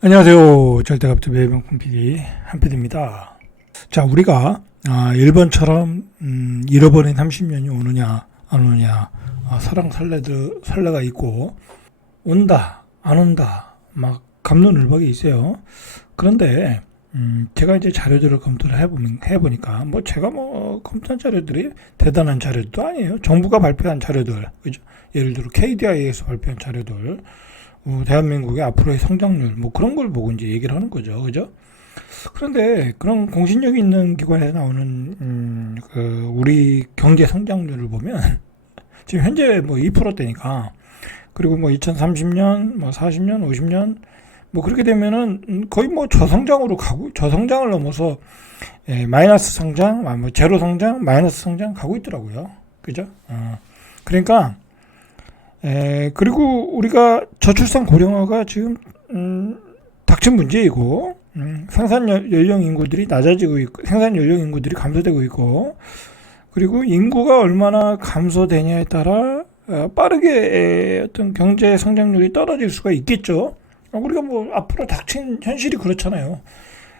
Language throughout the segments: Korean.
안녕하세요. 절대갑투 매병풍 PD 한PD입니다. 자, 우리가 일본처럼 잃어버린 30년이 오느냐 안 오느냐, 설왕 설래가 있고 온다 안 온다 막 갑론을박이 있어요. 그런데 제가 이제 자료들을 검토를 해보니까 제가 검토한 자료들이 대단한 자료도 아니에요. 정부가 발표한 자료들, 그죠? 예를 들어 KDI에서 발표한 자료들, 대한민국의 앞으로의 성장률 그런 걸 보고 이제 얘기를 하는 거죠, 그죠? 그런데 그런 공신력 있는 기관에서 나오는 우리 경제 성장률을 보면 지금 현재 2%대니까, 그리고 2030년, 40년, 50년 그렇게 되면은 거의 저성장을 넘어서 마이너스 성장, 제로 성장, 마이너스 성장 가고 있더라고요, 그죠? 그러니까 그리고 우리가 저출산 고령화가 지금 닥친 문제이고, 생산 연령 인구들이 낮아지고 있고, 생산 연령 인구들이 감소되고 있고, 그리고 인구가 얼마나 감소되냐에 따라 빠르게 어떤 경제 성장률이 떨어질 수가 있겠죠. 우리가 앞으로 닥친 현실이 그렇잖아요.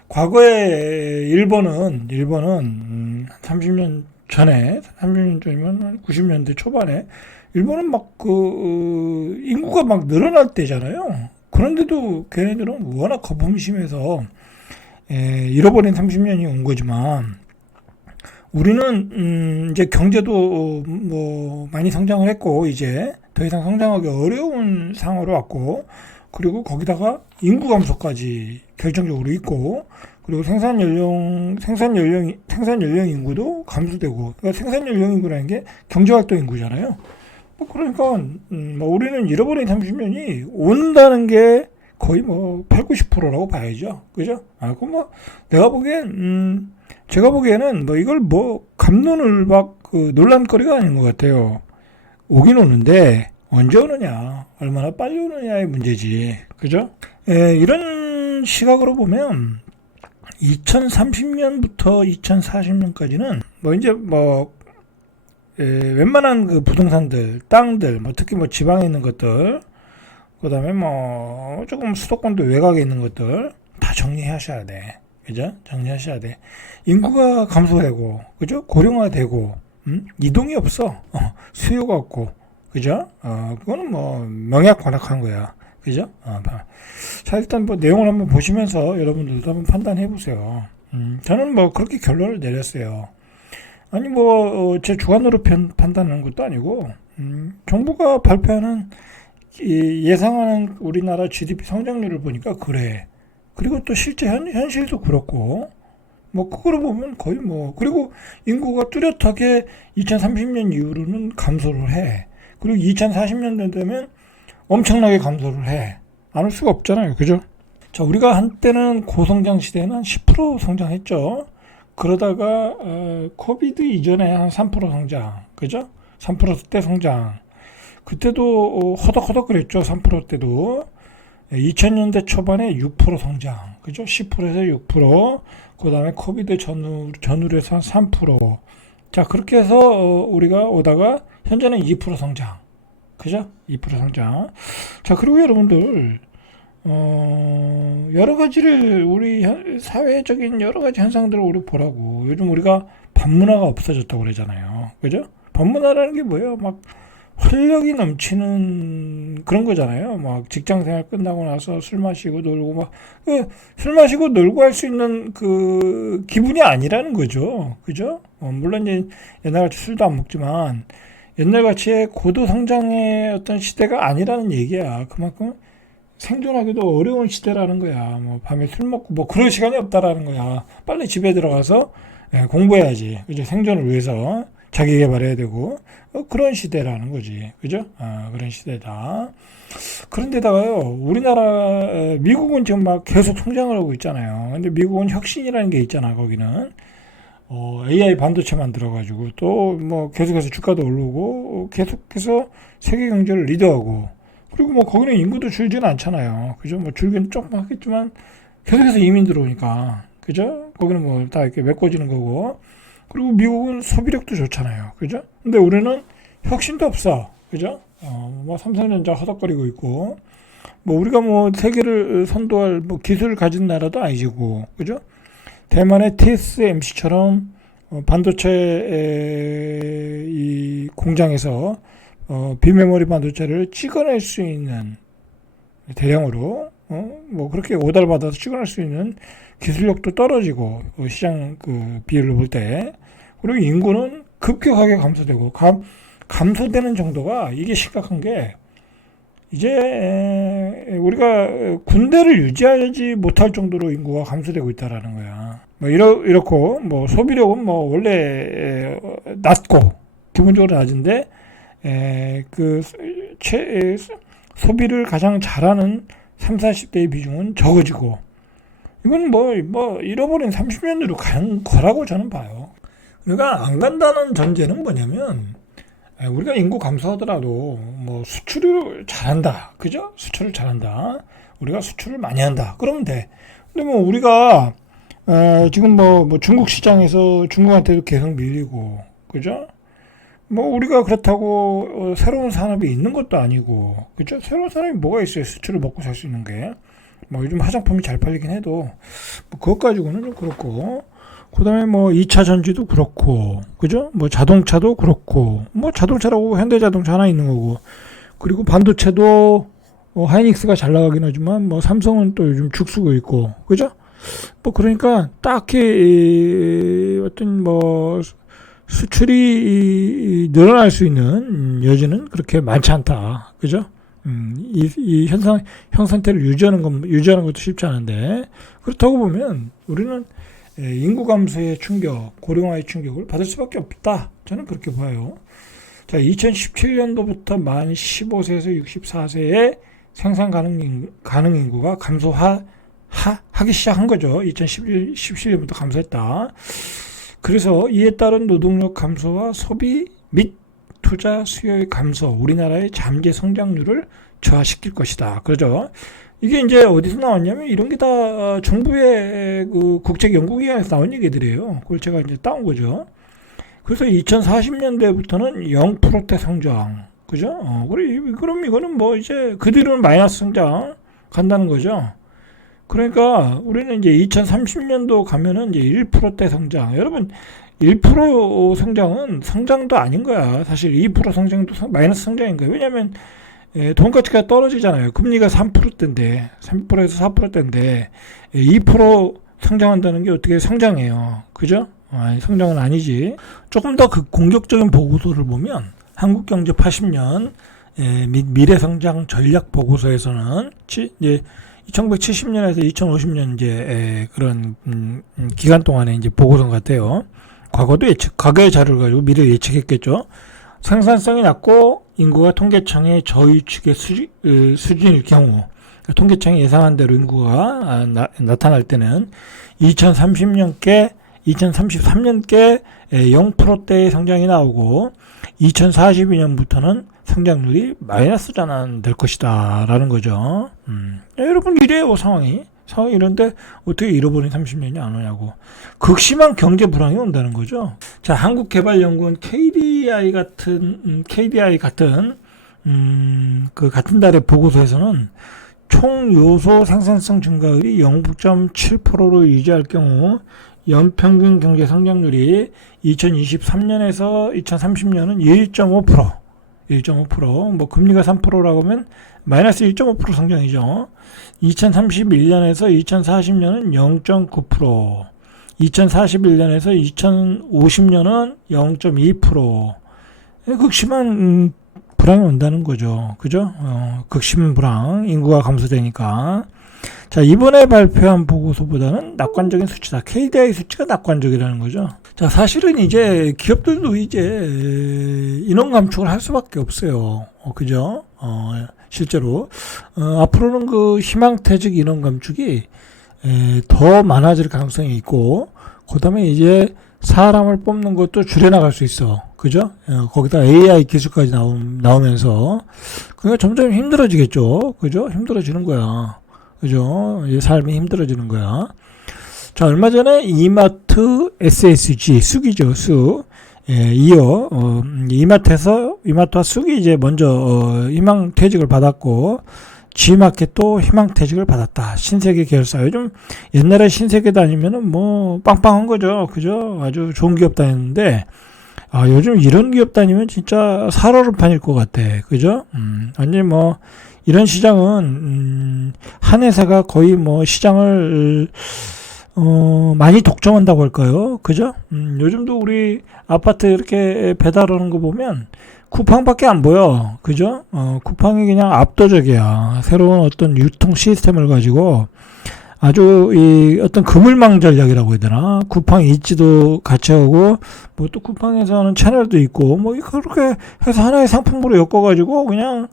과거에 일본은 30년 전에, 30년 전이면 90년대 초반에 일본은 인구가 늘어날 때잖아요. 그런데도 걔네들은 워낙 거품이 심해서 잃어버린 30년이 온 거지만, 우리는 이제 경제도 많이 성장을 했고, 이제 더 이상 성장하기 어려운 상황으로 왔고, 그리고 거기다가 인구 감소까지 결정적으로 있고, 그리고 생산 연령 인구도 감소되고, 그러니까 생산 연령 인구라는 게 경제 활동 인구잖아요. 그러니까 우리는 잃어버린 30년이 온다는 게 거의 8, 90%라고 봐야죠. 그죠? 그럼 제가 보기에는 이걸 갑론을 논란거리가 아닌 것 같아요. 오긴 오는데 언제 오느냐, 얼마나 빨리 오느냐의 문제지. 그죠? 이런 시각으로 보면 2030년부터 2040년까지는 이제 웬만한 부동산들, 땅들, 특히 지방에 있는 것들, 그 다음에 조금 수도권도 외곽에 있는 것들 다 정리하셔야 돼. 그죠? 정리하셔야 돼. 인구가 감소되고, 그죠? 고령화되고, 이동이 없어. 수요가 없고, 그죠? 그거는 명약관악한 거야. 그죠? 자, 일단 내용을 한번 보시면서 여러분들도 한번 판단해 보세요. 저는 그렇게 결론을 내렸어요. 아니 제 주관으로 판단하는 것도 아니고, 정부가 발표하는 예상하는 우리나라 GDP 성장률을 보니까 그래. 그리고 또 실제 현실도 그렇고, 그거를 보면 거의 그리고 인구가 뚜렷하게 2030년 이후로는 감소를 해. 그리고 2040년 되면 엄청나게 감소를 해. 안 할 수가 없잖아요, 그죠? 자, 우리가 한때는 고성장 시대에는 한 10% 성장했죠. 그러다가 코비드 이전에 한 3% 성장, 그죠? 3%대 성장. 그때도 허덕허덕 그랬죠. 3%대도 2000년대 초반에 6% 성장, 그죠? 10%에서 6%. 그 다음에 코비드 전후로 해서 한 3%. 자, 그렇게 해서 우리가 오다가 현재는 2% 성장, 그죠? 2% 성장. 자, 그리고 여러분들 여러 가지를, 우리 사회적인 여러 가지 현상들을 우리 보라고. 요즘 우리가 반문화가 없어졌다고 그러잖아요. 그죠? 반문화라는 게 뭐예요? 활력이 넘치는 그런 거잖아요. 직장 생활 끝나고 나서 술 마시고 놀고, 술 마시고 놀고 할 수 있는 그 기분이 아니라는 거죠. 그죠? 물론 이제 옛날같이 술도 안 먹지만, 옛날같이 고도 성장의 어떤 시대가 아니라는 얘기야. 그만큼 생존하기도 어려운 시대라는 거야. 밤에 술 먹고 그럴 시간이 없다라는 거야. 빨리 집에 들어가서 공부해야지. 그죠? 생존을 위해서 자기 개발해야 되고, 그런 시대라는 거지. 그죠? 그런 시대다. 그런데다가요, 미국은 지금 계속 성장을 하고 있잖아요. 근데 미국은 혁신이라는 게 있잖아, 거기는. AI 반도체 만들어가지고, 또 계속해서 주가도 오르고, 계속해서 세계 경제를 리드하고, 그리고 거기는 인구도 줄지는 않잖아요. 그죠? 줄기는 조금 하겠지만, 계속해서 이민 들어오니까. 그죠? 거기는 다 이렇게 메꿔지는 거고. 그리고 미국은 소비력도 좋잖아요. 그죠? 근데 우리는 혁신도 없어. 그죠? 삼성전자 허덕거리고 있고, 뭐 우리가 뭐 세계를 선도할 뭐 기술을 가진 나라도 아니고, 그죠? 대만의 TSMC처럼 반도체 이 공장에서 비메모리 반도체를 찍어낼 수 있는 대량으로 뭐 그렇게 오달 받아서 찍어낼 수 있는 기술력도 떨어지고 시장 그 비율을 볼 때, 그리고 인구는 급격하게 감소되고 감소되는 정도가 이게 심각한 게, 이제 우리가 군대를 유지하지 못할 정도로 인구가 감소되고 있다라는 거야. 뭐 이렇고 뭐 소비력은 뭐 원래 낮고 기본적으로 낮은데 소비를 가장 잘하는 30, 40대의 비중은 적어지고, 이건 뭐 잃어버린 30년으로 가는 거라고 저는 봐요. 그러니까 안 간다는 전제는 뭐냐면, 우리가 인구 감소하더라도 뭐 수출을 잘한다, 그죠? 수출을 잘한다, 우리가 수출을 많이 한다, 그러면 돼. 근데 뭐 우리가 지금 뭐 중국 시장에서 중국한테도 계속 밀리고, 그죠? 뭐 우리가 그렇다고 새로운 산업이 있는 것도 아니고, 그죠? 새로운 산업이 뭐가 있어요? 수출을 먹고 살 수 있는 게. 뭐 요즘 화장품이 잘 팔리긴 해도 뭐 그것 가지고는 좀 그렇고, 그 다음에 뭐 2차 전지도 그렇고, 그죠? 뭐 자동차도 그렇고, 뭐 자동차라고 현대자동차 하나 있는 거고, 그리고 반도체도 하이닉스가 잘 나가긴 하지만 뭐 삼성은 또 요즘 죽쓰고 있고, 그죠? 뭐 그러니까 딱히 어떤 뭐 수출이 늘어날 수 있는 여지는 그렇게 많지 않다, 그죠? 이 현 상태를 유지하는 것도 쉽지 않은데, 그렇다고 보면 우리는 인구 감소의 충격, 고령화의 충격을 받을 수밖에 없다, 저는 그렇게 봐요. 자, 2017년도부터 만 15세에서 64세의 생산 가능 인구가 감소하기 시작한 거죠. 2017년부터 감소했다. 그래서 이에 따른 노동력 감소와 소비 및 투자 수요의 감소, 우리나라의 잠재 성장률을 저하시킬 것이다, 그러죠. 이게 이제 어디서 나왔냐면, 이런 게 다 정부의 그 국책연구기관에서 나온 얘기들이에요. 그걸 제가 이제 따온 거죠. 그래서 2040년대부터는 0%대 성장, 그죠? 그럼 이거는 뭐 이제 그 뒤로는 마이너스 성장 간다는 거죠. 그러니까 우리는 이제 2030년도 가면은 이제 1%대 성장. 여러분, 1% 성장은 성장도 아닌 거야. 사실 2% 성장도 마이너스 성장인 거예요. 왜냐하면 돈가스가 떨어지잖아요. 금리가 3%대인데, 3%에서 4%대인데 2% 성장한다는 게 어떻게 성장해요, 그죠? 성장은 아니지. 조금 더 그 공격적인 보고서를 보면, 한국경제 80년 및 미래성장 전략 보고서에서는 이제 1970년에서 2050년 이제 그런 기간 동안에 이제 보고서 같아요. 과거의 자료를 가지고 미래를 예측했겠죠. 생산성이 낮고 인구가 통계청의 저유축의 수준일 경우, 통계청이 예상한 대로 인구가 나타날 때는 2033년께 0%대의 성장이 나오고, 2042년부터는 성장률이 마이너스 전환될 것이다 라는 거죠. 여러분, 이래요 상황이 이런데 어떻게 잃어버린 30년이 안 오냐고. 극심한 경제 불황이 온다는 거죠. 자, 한국개발연구원 KDI 같은 그 같은 달의 보고서에서는 총 요소 생산성 증가율이 0.7%로 유지할 경우 연평균 경제 성장률이 2023년에서 2030년은 1.5%, 뭐 금리가 3%라고 하면 마이너스 1.5% 성장이죠. 2031년에서 2040년은 0.9%, 2041년에서 2050년은 0.2%. 극심한 불황이 온다는 거죠. 그죠? 극심 불황, 인구가 감소되니까. 자, 이번에 발표한 보고서보다는 낙관적인 수치다. KDI 수치가 낙관적이라는 거죠. 자, 사실은 이제 기업들도 이제 인원 감축을 할 수밖에 없어요. 그죠? 실제로 앞으로는 그 희망퇴직 인원 감축이 더 많아질 가능성이 있고, 그다음에 이제 사람을 뽑는 것도 줄여나갈 수 있어. 그죠? 거기다 AI 기술까지 나오면서 그러니까 점점 힘들어지겠죠. 그죠? 힘들어지는 거야. 그죠? 삶이 힘들어지는 거야. 자, 얼마 전에 이마트 SSG, 쑥이죠, 쑥. 이마트와 쑥이 이제 먼저 희망퇴직을 받았고, G마켓도 희망퇴직을 받았다. 신세계 계열사. 요즘 옛날에 신세계 다니면은 뭐 빵빵한 거죠. 그죠? 아주 좋은 기업 다녔는데 요즘 이런 기업 다니면 진짜 살얼음판일 것 같아. 그죠? 완전히 뭐 이런 시장은 한 회사가 거의 뭐 시장을 많이 독점한다고 할까요? 그죠? 요즘도 우리 아파트 이렇게 배달하는 거 보면 쿠팡밖에 안 보여. 그죠? 쿠팡이 그냥 압도적이야. 새로운 어떤 유통 시스템을 가지고 아주 이 어떤 그물망 전략이라고 해야 되나? 쿠팡 있지도 같이 하고 뭐 또 쿠팡에서는 채널도 있고 뭐 그렇게 해서 하나의 상품으로 엮어가지고 그냥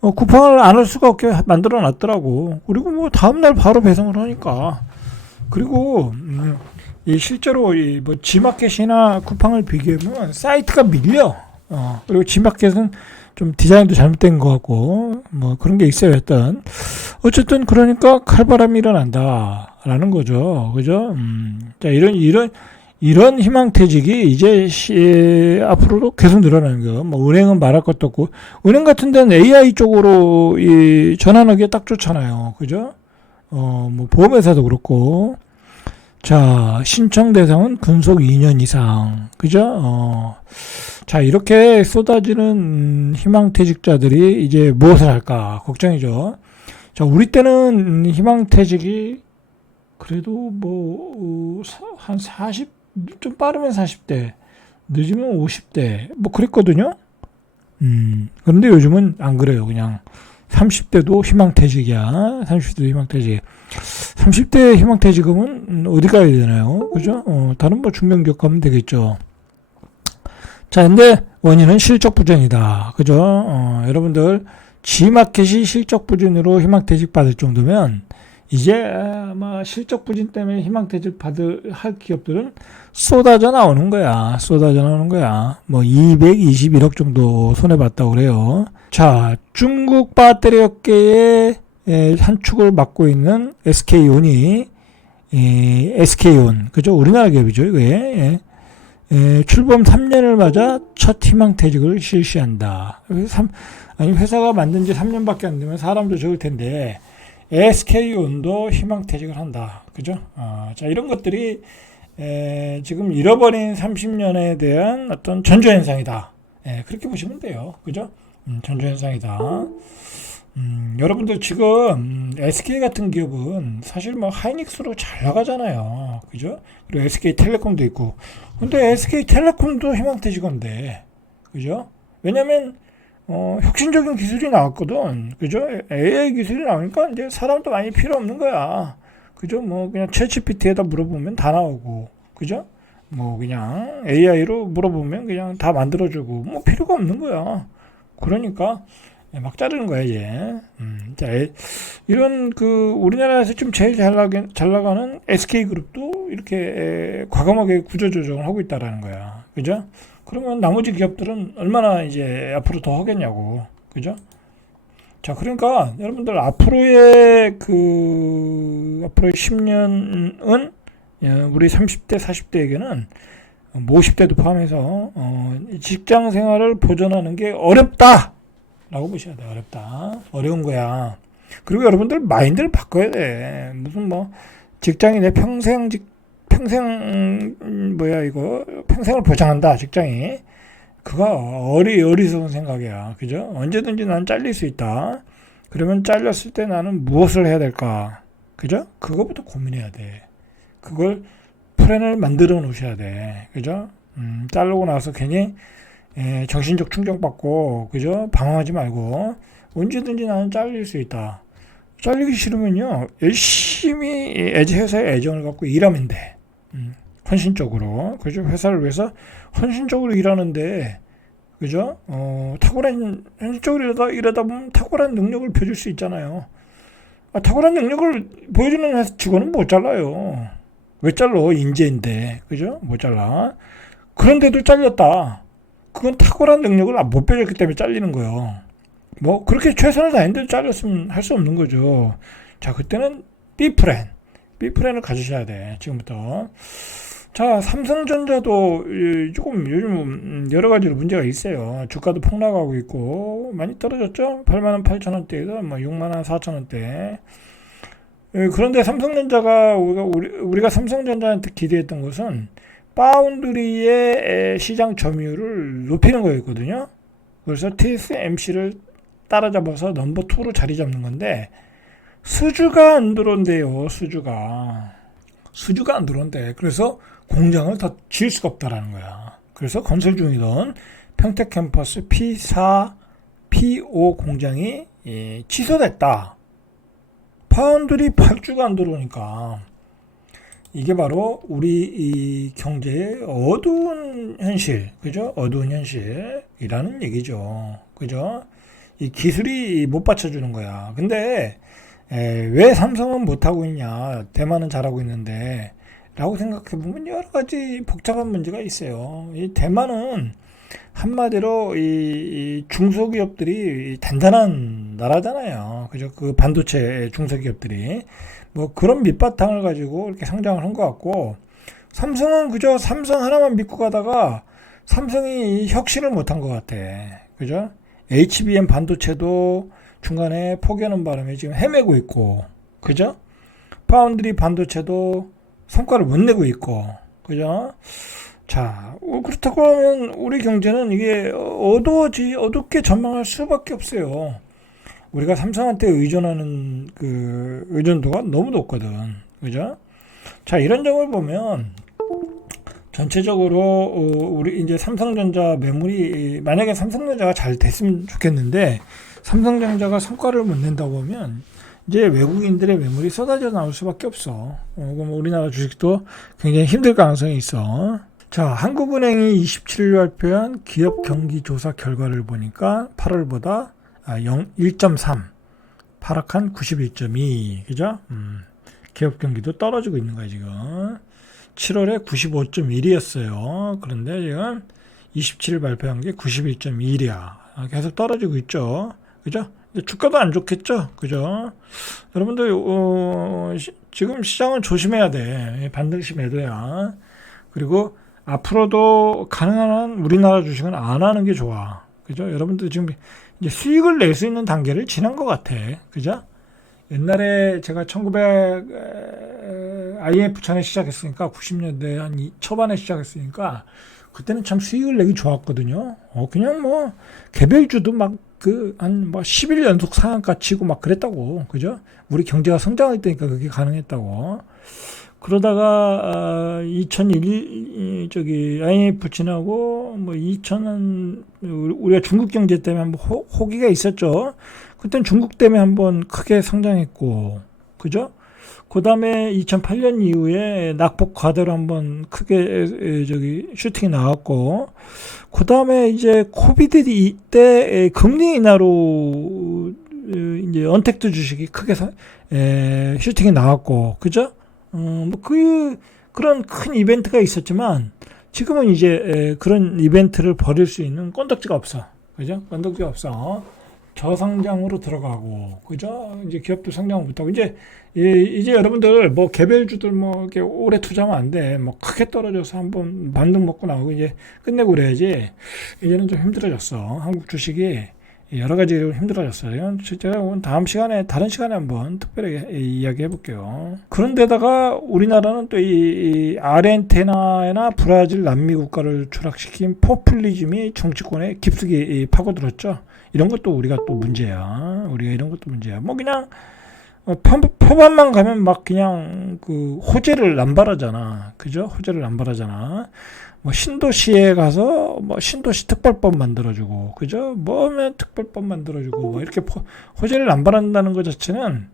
쿠팡을 안 할 수가 없게 만들어 놨더라고. 그리고 뭐 다음날 바로 배송을 하니까. 그리고 이 실제로 이 뭐 G마켓이나 쿠팡을 비교해보면 사이트가 밀려. 그리고 G마켓은 좀 디자인도 잘못된 것 같고 뭐 그런 게 있어요. 일단 어쨌든 그러니까 칼바람이 일어난다라는 거죠. 그죠? 자 이런 희망퇴직이 이제 앞으로도 계속 늘어나는 거예요. 뭐 은행은 말할 것도 없고 은행 같은 데는 AI 쪽으로 이 전환하기가 딱 좋잖아요. 그죠? 뭐 보험회사도 그렇고. 자, 신청 대상은 근속 2년 이상. 그죠? 자, 이렇게 쏟아지는 희망퇴직자들이 이제 무엇을 할까? 걱정이죠. 자, 우리 때는 희망퇴직이 그래도 뭐, 한 40, 좀 빠르면 40대, 늦으면 50대, 뭐 그랬거든요? 그런데 요즘은 안 그래요. 그냥 30대도 희망퇴직이야. 30대도 희망퇴직. 30대 희망퇴직금은 어디 가야 되나요? 그죠? 다른 뭐 중견기업 가면 되겠죠. 자, 근데 원인은 실적 부진이다. 그죠? 여러분들 G마켓이 실적 부진으로 희망퇴직 받을 정도면 이제 아마 실적 부진 때문에 희망퇴직 할 기업들은 쏟아져 나오는 거야. 쏟아져 나오는 거야. 뭐 221억 정도 손해봤다고 그래요. 자, 중국 배터리 업계의 한 축을 맡고 있는 SK온이 SK온, 그죠? 우리나라 기업이죠, 이게. 출범 3년을 맞아 첫 희망퇴직을 실시한다. 회사가 만든 지 3년밖에 안 되면 사람도 적을 텐데 SK온도 희망퇴직을 한다. 그죠? 자, 이런 것들이 지금 잃어버린 30년에 대한 어떤 전조현상이다. 그렇게 보시면 돼요. 그죠? 전조현상이다. 여러분들 지금 SK 같은 기업은 사실 뭐 하이닉스로 잘 나가잖아요. 그죠? 그리고 SK텔레콤도 있고. 근데 SK텔레콤도 희망퇴직인데, 그죠? 왜냐면 혁신적인 기술이 나왔거든. 그죠? AI 기술이 나오니까 이제 사람도 많이 필요 없는 거야. 그죠? 뭐 그냥 챗GPT에다 물어보면 다 나오고. 그죠? 뭐 그냥 AI로 물어보면 그냥 다 만들어주고. 뭐 필요가 없는 거야. 그러니까 막 자르는 거야, 이제. 자, 이런 우리나라에서 좀 제일 잘 나가는 SK그룹도 이렇게 과감하게 구조조정을 하고 있다라는 거야. 그죠? 그러면 나머지 기업들은 얼마나 이제 앞으로 더 하겠냐고. 그죠? 자, 그러니까 여러분들 앞으로의 10년은 우리 30대, 40대에게는 50대도 포함해서 직장 생활을 보존하는 게 어렵다! 라고 보셔야 돼. 어렵다. 어려운 거야. 그리고 여러분들 마인드를 바꿔야 돼. 무슨 뭐 직장이 내 평생을 보장한다. 직장이. 그거 어리석은 생각이야. 그죠? 언제든지 난 잘릴 수 있다. 그러면 잘렸을 때 나는 무엇을 해야 될까? 그죠? 그거부터 고민해야 돼. 그걸 플랜을 만들어 놓으셔야 돼. 그죠? 자르고 나서 괜히 정신적 충격받고, 그죠? 방황하지 말고, 언제든지 나는 잘릴 수 있다. 잘리기 싫으면요, 열심히 회사에 애정을 갖고 일하면 돼. 헌신적으로. 그죠? 회사를 위해서 헌신적으로 일하는데, 그죠? 헌신적으로 일하다 보면 탁월한 능력을 보여줄 수 있잖아요. 탁월한 능력을 보여주는 직원은 못 잘라요. 왜 잘라? 인재인데. 그죠? 못 잘라. 그런데도 잘렸다. 그건 탁월한 능력을 못 배웠기 때문에 잘리는 거예요. 뭐 그렇게 최선을 다했는데 잘렸으면 할 수 없는 거죠. 자, 그때는 B플랜을 가지셔야 돼. 지금부터. 자, 삼성전자도 조금 요즘 여러 가지로 문제가 있어요. 주가도 폭락하고 있고 많이 떨어졌죠? 8만 8천 원대에서 뭐 6만 4천 원대. 그런데 삼성전자가 우리가 삼성전자한테 기대했던 것은 파운드리의 시장 점유율을 높이는 거였거든요. 그래서 TSMC를 따라잡아서 넘버 2로 자리 잡는 건데 수주가 안 들어온대요. 수주가 안 들어온대. 그래서 공장을 더 지을 수가 없다라는 거야. 그래서 건설 중이던 평택 캠퍼스 P4, P5 공장이 취소됐다. 파운드리 8주가 안 들어오니까 이게 바로 우리 이 경제의 어두운 현실, 그죠? 어두운 현실이라는 얘기죠. 그죠? 이 기술이 못 받쳐주는 거야. 근데 왜 삼성은 못하고 있냐? 대만은 잘하고 있는데 라고 생각해보면 여러 가지 복잡한 문제가 있어요. 이 대만은 한마디로 이 중소기업들이 단단한 나라잖아요. 그죠? 그 반도체 중소기업들이 뭐 그런 밑바탕을 가지고 이렇게 성장을 한 것 같고 삼성은 그저 삼성 하나만 믿고 가다가 삼성이 혁신을 못한 것 같아. 그죠? HBM 반도체도 중간에 포기하는 바람에 지금 헤매고 있고, 그죠? 파운드리 반도체도 성과를 못 내고 있고, 그죠? 자, 그렇다고 하면 우리 경제는 이게 어둡게 전망할 수밖에 없어요. 우리가 삼성한테 의존하는 그 의존도가 너무 높거든. 그죠? 자, 이런 점을 보면 전체적으로 우리 이제 삼성전자 매물이 만약에 삼성전자가 잘 됐으면 좋겠는데 삼성전자가 성과를 못 낸다고 하면 이제 외국인들의 매물이 쏟아져 나올 수밖에 없어. 그럼 우리나라 주식도 굉장히 힘들 가능성이 있어. 자, 한국은행이 27일 발표한 기업 경기 조사 결과를 보니까 8월보다 1.3 하락한 91.2 그죠? 기업 경기도 떨어지고 있는 거야 지금. 7월에 95.1이었어요. 그런데 지금 27일 발표한 게 91.1이야. 계속 떨어지고 있죠. 그죠? 주가도 안 좋겠죠. 그죠? 여러분들 지금 시장은 조심해야 돼. 반드시 매도야. 그리고 앞으로도 가능한 한 우리나라 주식은 안 하는 게 좋아. 그죠? 여러분들 지금 이제 수익을 낼 수 있는 단계를 지난 것 같아. 그죠? 옛날에 제가 1900 IMF 전에 시작했으니까 90년대 한 초반에 시작했으니까 그때는 참 수익을 내기 좋았거든요. 그냥 뭐 개별주도 막 그 한 뭐 10일 연속 상한가 치고 막 그랬다고. 그죠? 우리 경제가 성장했다니까 그게 가능했다고. 그러다가 2001 저기 IMF 지나고 뭐 2000년 우리가 중국 경제 때문에 한번 호기가 있었죠. 그때는 중국 때문에 한번 크게 성장했고, 그죠? 그 다음에 2008년 이후에 낙폭 과대로 한번 크게 저기 슈팅이 나왔고, 그 다음에 이제 코비드 때 금리 인하로 이제 언택트 주식이 크게 슈팅이 나왔고, 그죠? 그런 큰 이벤트가 있었지만 지금은 이제 그런 이벤트를 벌일 수 있는 건덕지가 없어. 그죠? 건덕지가 없어. 저성장으로 들어가고, 그죠? 이제 기업도 성장 못하고, 이제 여러분들, 뭐, 개별주들 뭐, 이렇게 오래 투자하면 안 돼. 뭐, 크게 떨어져서 한번 반등 먹고 나오고, 이제 끝내고 그래야지. 이제는 좀 힘들어졌어. 한국 주식이 여러 가지로 힘들어졌어요. 제가 다음 시간에, 다른 시간에 한번 특별하게 이야기 해볼게요. 그런데다가 우리나라는 또 이 아르헨티나나 브라질, 남미 국가를 추락시킨 포퓰리즘이 정치권에 깊숙이 파고들었죠. 이런 것도 우리가 또 문제야. 우리가 이런 것도 문제야. 뭐 그냥 표반만 가면 막 그냥 그 호재를 남발하잖아. 그죠? 호재를 남발하잖아. 뭐 신도시에 가서 뭐 신도시 특별법 만들어주고, 그죠? 뭐면 특별법 만들어주고, 뭐 이렇게 호재를 남발한다는 것 자체는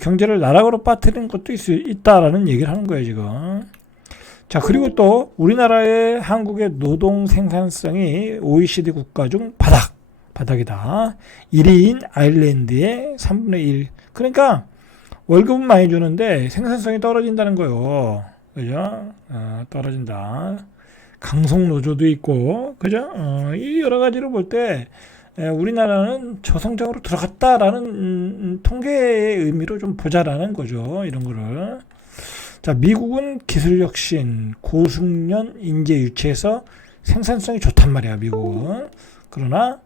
경제를 나락으로 빠뜨리는 것도 있다라는 얘기를 하는 거예요 지금. 자, 그리고 또 우리나라의 한국의 노동 생산성이 OECD 국가 중 바닥이다. 1위인 아일랜드의 3분의 1. 그러니까 월급은 많이 주는데 생산성이 떨어진다는 거예요. 그죠? 떨어진다. 강성 노조도 있고, 그죠? 이 여러 가지로 볼 때 우리나라는 저성장으로 들어갔다라는 통계의 의미로 좀 보자라는 거죠. 이런 거를. 자, 미국은 기술혁신, 고숙련 인재 유치해서 생산성이 좋단 말이야, 미국은. 그러나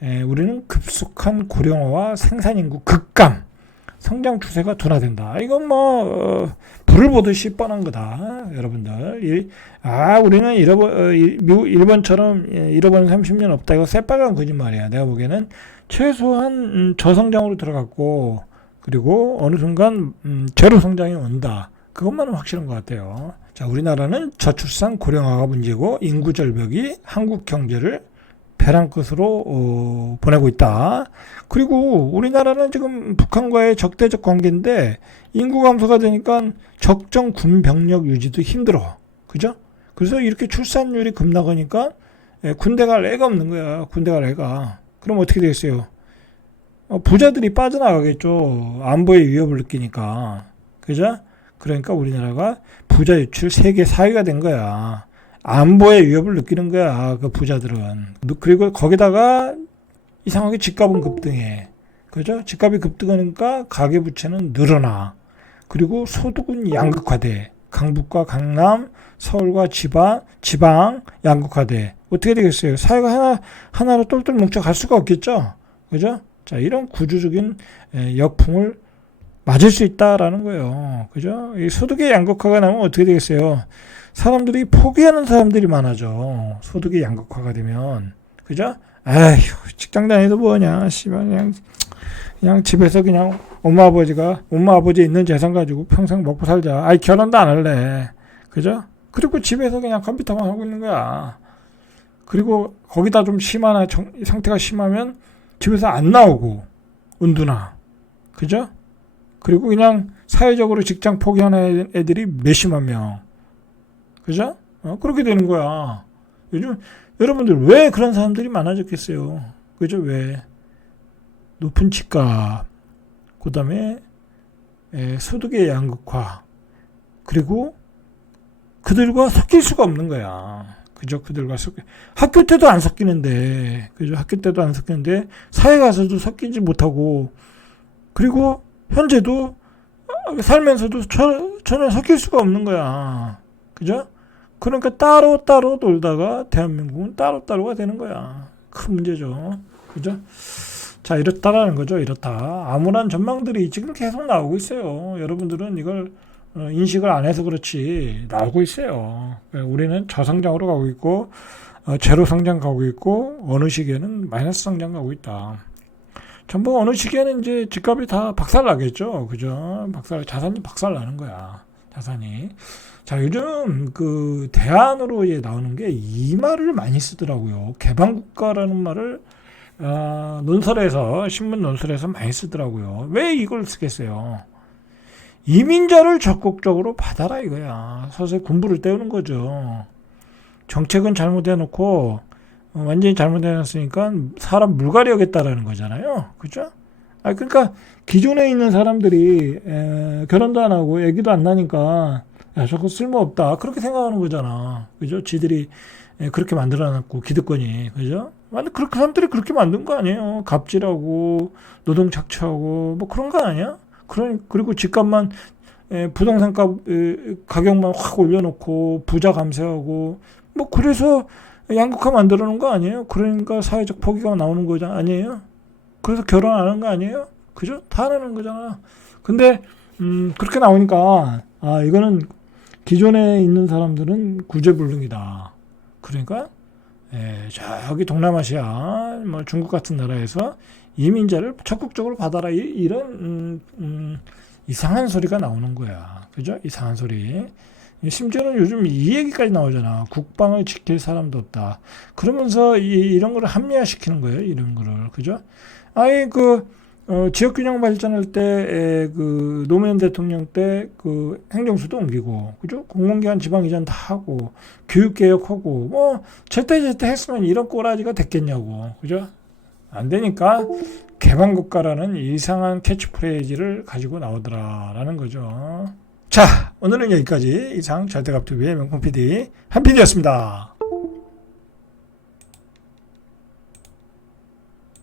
우리는 급속한 고령화와 생산인구 극감, 성장 추세가 둔화된다. 이건 불을 보듯이 뻔한 거다, 여러분들. 우리는 일본처럼 잃어버린 30년 없다. 이거 새빨간 거짓말이야. 내가 보기에는 최소한 저성장으로 들어갔고, 그리고 어느 순간 제로 성장이 온다. 그것만은 확실한 것 같아요. 자, 우리나라는 저출산 고령화가 문제고 인구 절벽이 한국 경제를 벼랑 끝으로 보내고 있다. 그리고 우리나라는 지금 북한과의 적대적 관계인데 인구 감소가 되니까 적정 군 병력 유지도 힘들어. 그죠? 그래서 이렇게 출산율이 급락하니까 군대 갈 애가 없는 거야. 군대 갈 애가. 그럼 어떻게 되겠어요? 부자들이 빠져나가겠죠. 안보의 위협을 느끼니까. 그죠? 그러니까 우리나라가 부자 유출 세계 4위가 된 거야. 안보의 위협을 느끼는 거야, 그 부자들은. 그리고 거기다가 이상하게 집값은 급등해. 그죠? 집값이 급등하니까 가계부채는 늘어나. 그리고 소득은 양극화돼. 강북과 강남, 서울과 지방 양극화돼. 어떻게 되겠어요? 사회가 하나로 똘똘 뭉쳐 갈 수가 없겠죠? 그죠? 자, 이런 구조적인 역풍을 맞을 수 있다라는 거예요. 그죠? 이 소득의 양극화가 나면 어떻게 되겠어요? 사람들이 포기하는 사람들이 많아져. 소득이 양극화가 되면. 그죠? 에휴, 직장 다니도 뭐냐. 씨발, 그냥 집에서 그냥 엄마 아버지 있는 재산 가지고 평생 먹고 살자. 결혼도 안 할래. 그죠? 그리고 집에서 그냥 컴퓨터만 하고 있는 거야. 그리고 거기다 좀 상태가 심하면 집에서 안 나오고, 은둔아. 그죠? 그리고 그냥 사회적으로 직장 포기하는 애들이 몇십만 명. 그죠? 그렇게 되는 거야. 요즘 여러분들 왜 그런 사람들이 많아졌겠어요? 그죠? 왜? 높은 집값, 그 다음에 소득의 양극화, 그리고 그들과 섞일 수가 없는 거야. 그죠? 그들과 학교 때도 안 섞이는데, 그죠? 학교 때도 안 섞이는데 사회 가서도 섞이지 못하고, 그리고 현재도 살면서도 전혀 섞일 수가 없는 거야. 그죠? 그러니까 따로 놀다가 대한민국은 따로가 되는 거야. 큰 문제죠. 그죠? 자, 이렇다라는 거죠. 이렇다. 암울한 전망들이 지금 계속 나오고 있어요. 여러분들은 이걸 인식을 안 해서 그렇지 나오고 있어요. 우리는 저성장으로 가고 있고 제로 성장 가고 있고 어느 시기에는 마이너스 성장 가고 있다. 전부 어느 시기에는 이제 집값이 다 박살나겠죠. 그죠? 자산이 박살나는 거야. 자산이. 자, 요즘 그 대안으로 나오는 게 이 말을 많이 쓰더라고요. 개방국가라는 말을 신문 논설에서 많이 쓰더라고요. 왜 이걸 쓰겠어요? 이민자를 적극적으로 받아라 이거야. 서서히 군부를 떼우는 거죠. 정책은 잘못해놓고 완전히 잘못해놨으니까 사람 물갈이 하겠다라는 거잖아요. 그죠? 그러니까 기존에 있는 사람들이 결혼도 안 하고 애기도 안 나니까 저거 쓸모없다. 그렇게 생각하는 거잖아. 그죠? 지들이 그렇게 만들어놨고 기득권이. 그죠? 그렇게 사람들이 그렇게 만든 거 아니에요. 갑질하고 노동 착취하고 뭐 그런 거 아니야? 그리고 집값만 부동산 가격만 확 올려놓고 부자 감세하고 뭐 그래서 양극화 만들어 놓은 거 아니에요? 그러니까 사회적 포기가 나오는 거잖아. 아니에요? 그래서 결혼 안 하는 거 아니에요? 그죠? 다 하는 거잖아. 근데 그렇게 나오니까 이거는 기존에 있는 사람들은 구제불능이다. 그러니까 저기 동남아시아 뭐 중국 같은 나라에서 이민자를 적극적으로 받아라 이런 이상한 소리가 나오는 거야. 그죠? 이상한 소리. 심지어는 요즘 이 얘기까지 나오잖아. 국방을 지킬 사람도 없다. 그러면서 이런 거를 합리화시키는 거예요. 이런 거를. 그죠? 지역균형 발전할 때, 노무현 대통령 때, 행정수도 옮기고, 그죠? 공공기관 지방이전 다 하고, 교육개혁하고, 제때 했으면 이런 꼬라지가 됐겠냐고, 그죠? 안 되니까, 개방국가라는 이상한 캐치프레이즈를 가지고 나오더라라는 거죠. 자, 오늘은 여기까지 이상 절대값TV의 명품 PD, 한PD였습니다.